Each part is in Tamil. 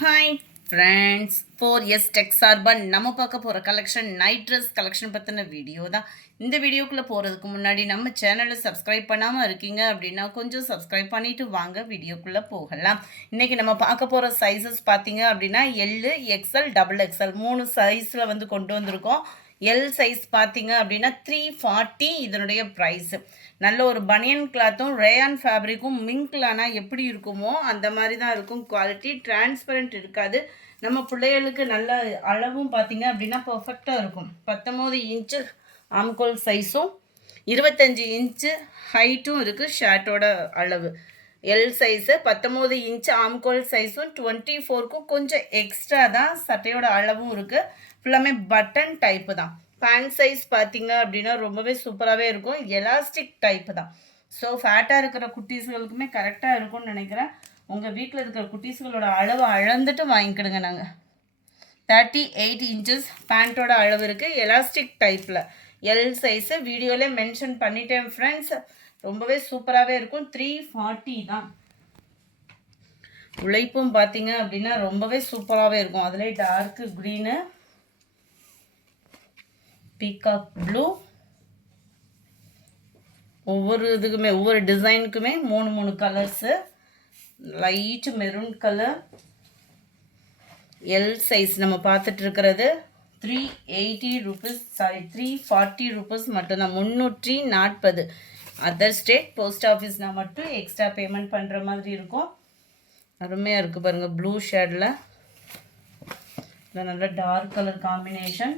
ஹாய் ஃப்ரெண்ட்ஸ், 4S டெக் சார்பாக நம்ம பார்க்க போகிற கலெக்ஷன் நைட் ட்ரெஸ் கலெக்ஷன் பற்றின வீடியோ தான். இந்த வீடியோக்குள்ளே போகிறதுக்கு முன்னாடி நம்ம சேனலை சப்ஸ்கிரைப் பண்ணாமல் இருக்கீங்க அப்படின்னா கொஞ்சம் சப்ஸ்கிரைப் பண்ணிவிட்டு வாங்க வீடியோக்குள்ளே போகலாம். இன்றைக்கி நம்ம பார்க்க போகிற சைஸஸ் பார்த்தீங்க அப்படின்னா எல்லு, எக்ஸ்எல், டபுள் எக்ஸ்எல் 3 சைஸில் வந்து கொண்டு வந்திருக்கோம். எல் சைஸ் பார்த்தீங்க அப்படின்னா 340 இதனுடைய ப்ரைஸு. நல்ல ஒரு பனியன் கிளாத்தும் ரேயான் ஃபேப்ரிக்கும் மிங்க்லானா எப்படி இருக்குமோ அந்த மாதிரி தான் இருக்கும். குவாலிட்டி டிரான்ஸ்பரண்ட் இருக்காது. நம்ம பிள்ளைகளுக்கு நல்ல அளவும் பார்த்தீங்க அப்படின்னா பர்ஃபெக்டாக இருக்கும். 19 இன்ச்சு ஆம்கோல் சைஸும் 25 இன்ச்சு ஹைட்டும் இருக்குது. ஷர்ட்டோட அளவு எல் சைஸு 19 இன்ச்சு ஆம்கோல் சைஸும் 24க்கும் கொஞ்சம் எக்ஸ்ட்ரா தான் சட்டையோட அளவும் இருக்குது. ஃபுல்லாமே பட்டன் டைப்பு தான். பேண்ட் சைஸ் பார்த்தீங்க அப்படின்னா ரொம்பவே சூப்பராகவே இருக்கும். எலாஸ்டிக் டைப்பு தான். ஸோ ஃபேட்டாக இருக்கிற குட்டீஸ்களுக்குமே கரெக்டாக இருக்கும்னு நினைக்கிறேன். உங்கள் வீட்டில் இருக்கிற குட்டீஸ்களோட அளவை அளந்துட்டு வாங்கிக்கிடுங்க. நாங்கள் 38 இன்ச்சஸ் பேண்ட்டோட அளவு இருக்குது. எலாஸ்டிக் டைப்பில் எல் சைஸு வீடியோவிலே மென்ஷன் பண்ணிட்டேன் ஃப்ரெண்ட்ஸ். ரொம்பவே சூப்பராகவே இருக்கும். 340 தான். உழைப்பும் பார்த்தீங்க அப்படின்னா ரொம்பவே சூப்பராகவே இருக்கும். அதிலே டார்க்கு க்ரீனு, பீகாக் ப்ளூ, ஒவ்வொரு இதுக்குமே ஒவ்வொரு டிசைனுக்குமே 3 colours. Light maroon colour L size நம்ம பார்த்துட்டு இருக்கிறது 380 ருபீஸ், 340 ருபீஸ் மட்டும்தான். 340. அதர் ஸ்டேட் போஸ்ட் ஆஃபீஸ்னால் மட்டும் எக்ஸ்ட்ரா பேமெண்ட் பண்ணுற மாதிரி இருக்கும். அருமையாக இருக்குது பாருங்கள். ப்ளூ ஷேடில் நல்ல dark colour combination,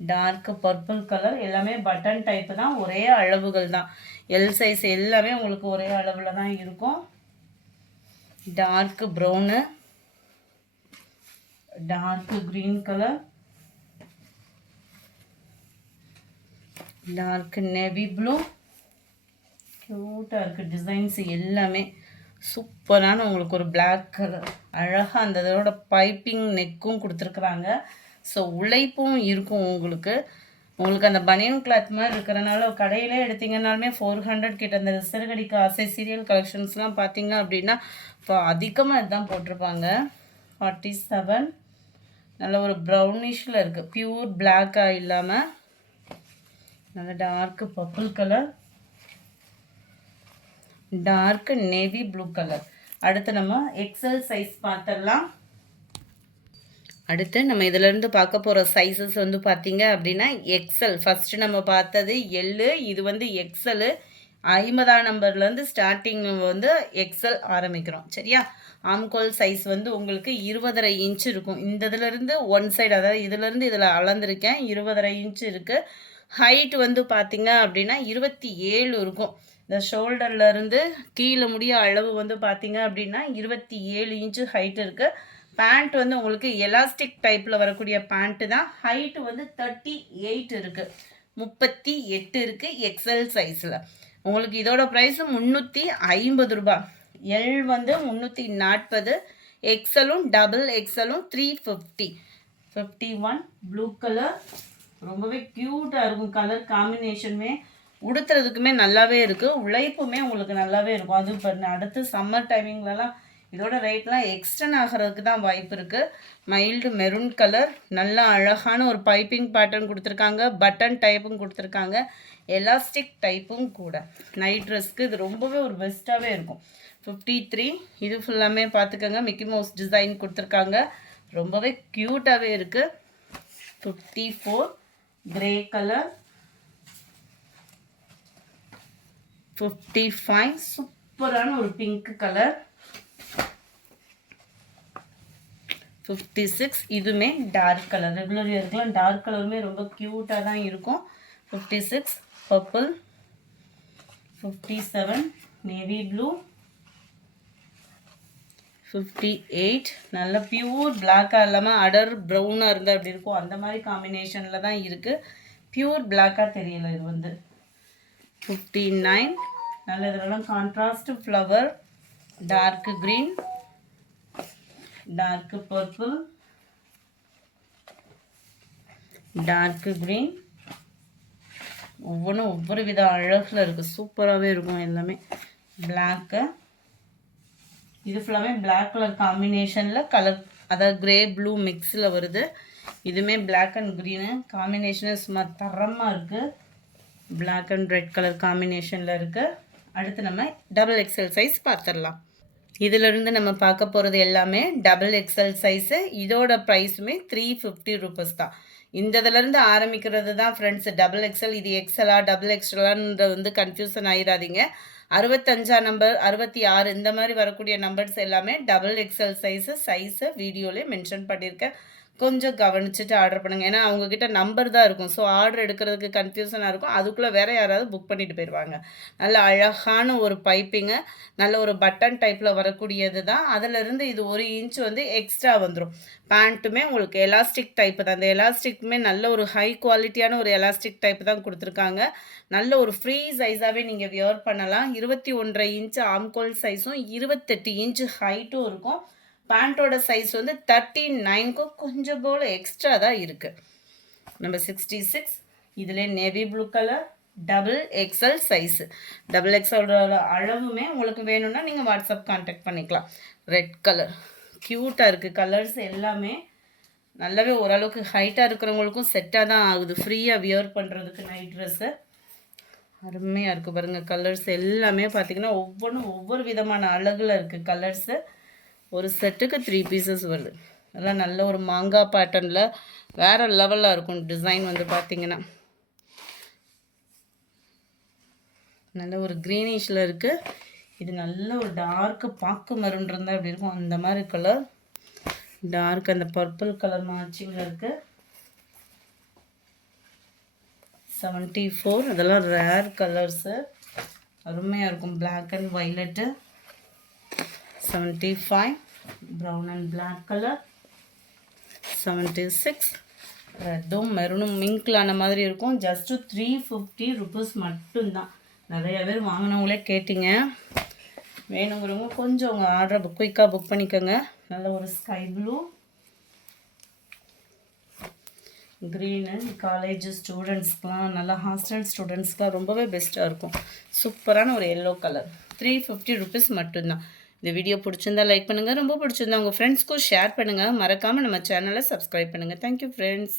dark purple colour. எல்லாமே பட்டன் டைப்பு தான். ஒரே அளவுகள் தான். எல் சைஸ் எல்லாமே உங்களுக்கு ஒரே அளவில் தான் இருக்கும். Dark brown, dark green colour, dark navy blue. க்யூட்டாக இருக்குது டிசைன்ஸ் எல்லாமே. சூப்பரான உங்களுக்கு ஒரு பிளாக் கலர் அழகாக அந்த இதோட பைப்பிங் நெக்கும் கொடுத்துருக்குறாங்க. ஸோ உழைப்பும் இருக்கும் உங்களுக்கு. அந்த பனியன் கிளாத் மாதிரி இருக்கிறனால கடையிலே எடுத்திங்கனாலுமே 400 கிட்ட. அந்த சிறுகடிக்கு ஆசை சீரியல் கலெக்ஷன்ஸ்லாம் பார்த்தீங்க அப்படின்னா இப்போ அதிகமாக இதுதான் போட்டிருப்பாங்க. 47 நல்ல ஒரு ப்ரௌனிஷில் இருக்குது. பியூர் பிளாக்காக இல்லாமல் நல்ல dark purple colour, dark navy blue colour. அடுத்து நம்ம எக்ஸல் சைஸ் பார்த்துடலாம். அடுத்து நம்ம இதிலேருந்து பார்க்க போகிற சைஸஸ் வந்து பார்த்தீங்க அப்படின்னா எக்ஸல். ஃபஸ்ட்டு நம்ம பார்த்தது எல்லு, இது வந்து எக்ஸலு. 50ஆம் நம்பர்லேருந்து ஸ்டார்டிங் வந்து எக்ஸல் ஆரம்பிக்கிறோம். சரியா? ஆம்கோல் சைஸ் வந்து உங்களுக்கு 20.5 இன்ச்சு இருக்கும். இந்த இதிலேருந்து ஒன் சைடு, அதாவது இதிலேருந்து இதில் அளந்துருக்கேன். 20.5 இன்ச்சு இருக்குது. ஹைட் வந்து பார்த்தீங்க அப்படின்னா 27 இருக்கும். இந்த ஷோல்டர்லேருந்து கீழே முடிய அளவு வந்து பார்த்தீங்க அப்படின்னா 27 இன்ச்சு ஹைட் இருக்குது. பேண்ட் வந்து உங்களுக்கு எலாஸ்டிக் டைப்பில் வரக்கூடிய பேண்ட்டு தான். ஹைட்டு வந்து 38 இருக்குது. 38 இருக்குது எக்ஸல் சைஸில். உங்களுக்கு இதோட ப்ரைஸு 350 ரூபா. எல் வந்து 340, எக்ஸலும் டபுள் எக்ஸலும் 350. 51 ப்ளூ கலர் ரொம்பவே க்யூட்டாக இருக்கும். கலர் காம்பினேஷனுமே உடுத்துறதுக்குமே நல்லாவே இருக்குது. உழைப்புமே உங்களுக்கு நல்லாவே இருக்கும். அது இப்போ அடுத்து சம்மர் டைமிங்லலாம் இதோட ரேட்லாம் எக்ஸ்டன் ஆகிறதுக்கு தான் வாய்ப்பு இருக்குது. மைல்டு மெரூன் கலர், நல்ல அழகான ஒரு பைப்பிங் பேட்டர்ன் கொடுத்துருக்காங்க. பட்டன் டைப்பும் கொடுத்துருக்காங்க. எலாஸ்டிக் டைப்பும் கூட. நைட் ட்ரெஸ்க்கு இது ரொம்பவே ஒரு பெஸ்ட்டாகவே இருக்கும். 53 இது ஃபுல்லாமே பார்த்துக்கோங்க. மிக்கி மவுஸ் டிசைன் கொடுத்துருக்காங்க. ரொம்பவே க்யூட்டாகவே இருக்குது. 54 கிரே கலர், 55 சூப்பரான ஒரு பிங்க் கலர், 56 இதுவுமே டார்க் கலர். ரெகுலர் வியருக்குலாம் டார்க் கலருமே ரொம்ப க்யூட்டாக தான் இருக்கும். 56 பர்பிள், 57 நேவி ப்ளூ, 58 நல்ல பியூர் பிளாக்காக இல்லாமல் அடர் ப்ரௌனாக இருந்தால் அப்படி இருக்கும். அந்த மாதிரி காம்பினேஷனில் தான் இருக்குது. பியூர் பிளாக்காக தெரியல இது வந்து. 59 நல்ல இதெல்லாம் contrast flower, dark green, dark purple, dark green. ஒவ்வொன்றும் ஒவ்வொரு வித அழகில் இருக்குது. சூப்பராகவே இருக்கும் எல்லாமே. பிளாக்கு, இது ஃபுல்லாகவே பிளாக் கலர் காம்பினேஷனில் கலர், அதாவது கிரே ப்ளூ மிக்ஸில் வருது. இதுவுமே பிளாக் அண்ட் க்ரீனு காம்பினேஷனு சும்மா தரமாக இருக்குது. பிளாக் அண்ட் ரெட் கலர் காம்பினேஷனில் இருக்குது. அடுத்து நம்ம டபுள் எக்ஸல் சைஸ் பார்த்துடலாம். இதிலிருந்து நம்ம பார்க்க போகிறது எல்லாமே டபுள் எக்ஸல் சைஸு. இதோட ப்ரைஸுமே 350 ருபீஸ் தான். இந்த இதிலேருந்து ஆரம்பிக்கிறது தான் ஃப்ரெண்ட்ஸ் டபுள் எக்ஸல். இது எக்ஸலா டபுள் எக்ஸ்எலான்ற வந்து கன்ஃபியூஷன் ஆகிடாதீங்க. 65 நம்பர், 66 இந்த மாதிரி வரக்கூடிய நம்பர்ஸ் எல்லாமே டபுள் எக்ஸல் சைஸு வீடியோலேயே மென்ஷன் பண்ணியிருக்கேன். கொஞ்சம் கவனிச்சுட்டு ஆர்டர் பண்ணுங்கள். ஏன்னா அவங்கக்கிட்ட நம்பர் தான் இருக்கும். ஸோ ஆர்டர் எடுக்கிறதுக்கு கன்ஃபியூஷனாக இருக்கும். அதுக்குள்ளே வேறு யாராவது புக் பண்ணிட்டு போயிடுவாங்க. நல்ல அழகான ஒரு பைப்பிங்கு, நல்ல ஒரு பட்டன் டைப்பில் வரக்கூடியது தான். அதிலிருந்து இது 1 இன்ச் வந்து எக்ஸ்ட்ரா வந்துடும். பேண்ட்டுமே உங்களுக்கு எலாஸ்டிக் டைப்பு தான். அந்த எலாஸ்டிக்குமே நல்ல ஒரு ஹை குவாலிட்டியான ஒரு எலாஸ்டிக் டைப்பு தான் கொடுத்துருக்காங்க. நல்ல ஒரு ஃப்ரீ சைஸாகவே நீங்கள் வியர் பண்ணலாம். 21.5 இன்ச்சு ஆம்கோல் சைஸும் 28 இன்ச்சு ஹைட்டும் இருக்கும். பேண்ட்டோட சைஸ் வந்து 39க்கும் கொஞ்சம் போல் எக்ஸ்ட்ரா தான் இருக்குது. நம்பர் 66 இதில் navy blue colour double XL size. Double எக்ஸலோட அளவுமே உங்களுக்கு வேணும்னா நீங்கள் வாட்ஸ்அப் கான்டாக்ட் பண்ணிக்கலாம். ரெட் கலர் க்யூட்டாக இருக்குது. கலர்ஸ் எல்லாமே நல்லாவே ஓரளவுக்கு ஹைட்டாக இருக்கிறவங்களுக்கும் செட்டாக தான் ஆகுது. ஃப்ரீயாக வியர் பண்ணுறதுக்கு நைட் ட்ரெஸ்ஸு அருமையாக இருக்குது பாருங்கள். கலர்ஸ் எல்லாமே பார்த்திங்கன்னா ஒவ்வொன்றும் ஒவ்வொரு விதமான அழகில் இருக்குது. கலர்ஸு ஒரு செட்டுக்கு 3 பீசஸ் வருது. அதெல்லாம் நல்ல ஒரு மாங்காய் பேட்டர்னில் வேறு லெவலில் இருக்கும். டிசைன் வந்து பார்த்திங்கன்னா நல்ல ஒரு க்ரீனிஷில் இருக்குது. இது நல்ல ஒரு டார்க்கு பாக்கு மருன் இருந்தால் எப்படி இருக்கும் அந்த மாதிரி கலர். டார்க் அந்த பர்பிள் கலர் மேட்சிங்கில் இருக்குது. 74 அதெல்லாம் ரேர் கலர்ஸு அருமையாக இருக்கும். Black and violet. 75 brown and black color. 76 ரெட்டும் மெரூனும் மிங்க்லான மாதிரி இருக்கும். ஜஸ்ட்டு 350 ருபீஸ் மட்டும்தான். நிறைய பேர் வாங்கினவங்களே கேட்டிங்க. வேணுங்கிறவங்க கொஞ்சம் உங்கள் ஆர்டரை குயிக்காக புக் பண்ணிக்கோங்க. நல்ல ஒரு ஸ்கை ப்ளூ, க்ரீனு காலேஜ் ஸ்டூடெண்ட்ஸ்க்கெலாம், நல்லா ஹாஸ்டல் ஸ்டூடெண்ட்ஸ்க்கெலாம் ரொம்பவே பெஸ்ட்டாக இருக்கும். சூப்பரான ஒரு எல்லோ கலர். 350 ருபீஸ் மட்டும்தான். இந்த வீடியோ பிடிச்சிருந்தா லைக் பண்ணுங்கள். ரொம்ப பிடிச்சிருந்தா உங்கள் ஃப்ரெண்ட்ஸ்க்கும் ஷேர் பண்ணுங்கள். மறக்காமல் நம்ம சேனலை சப்ஸ்கிரைப் பண்ணுங்கள். Thank you friends.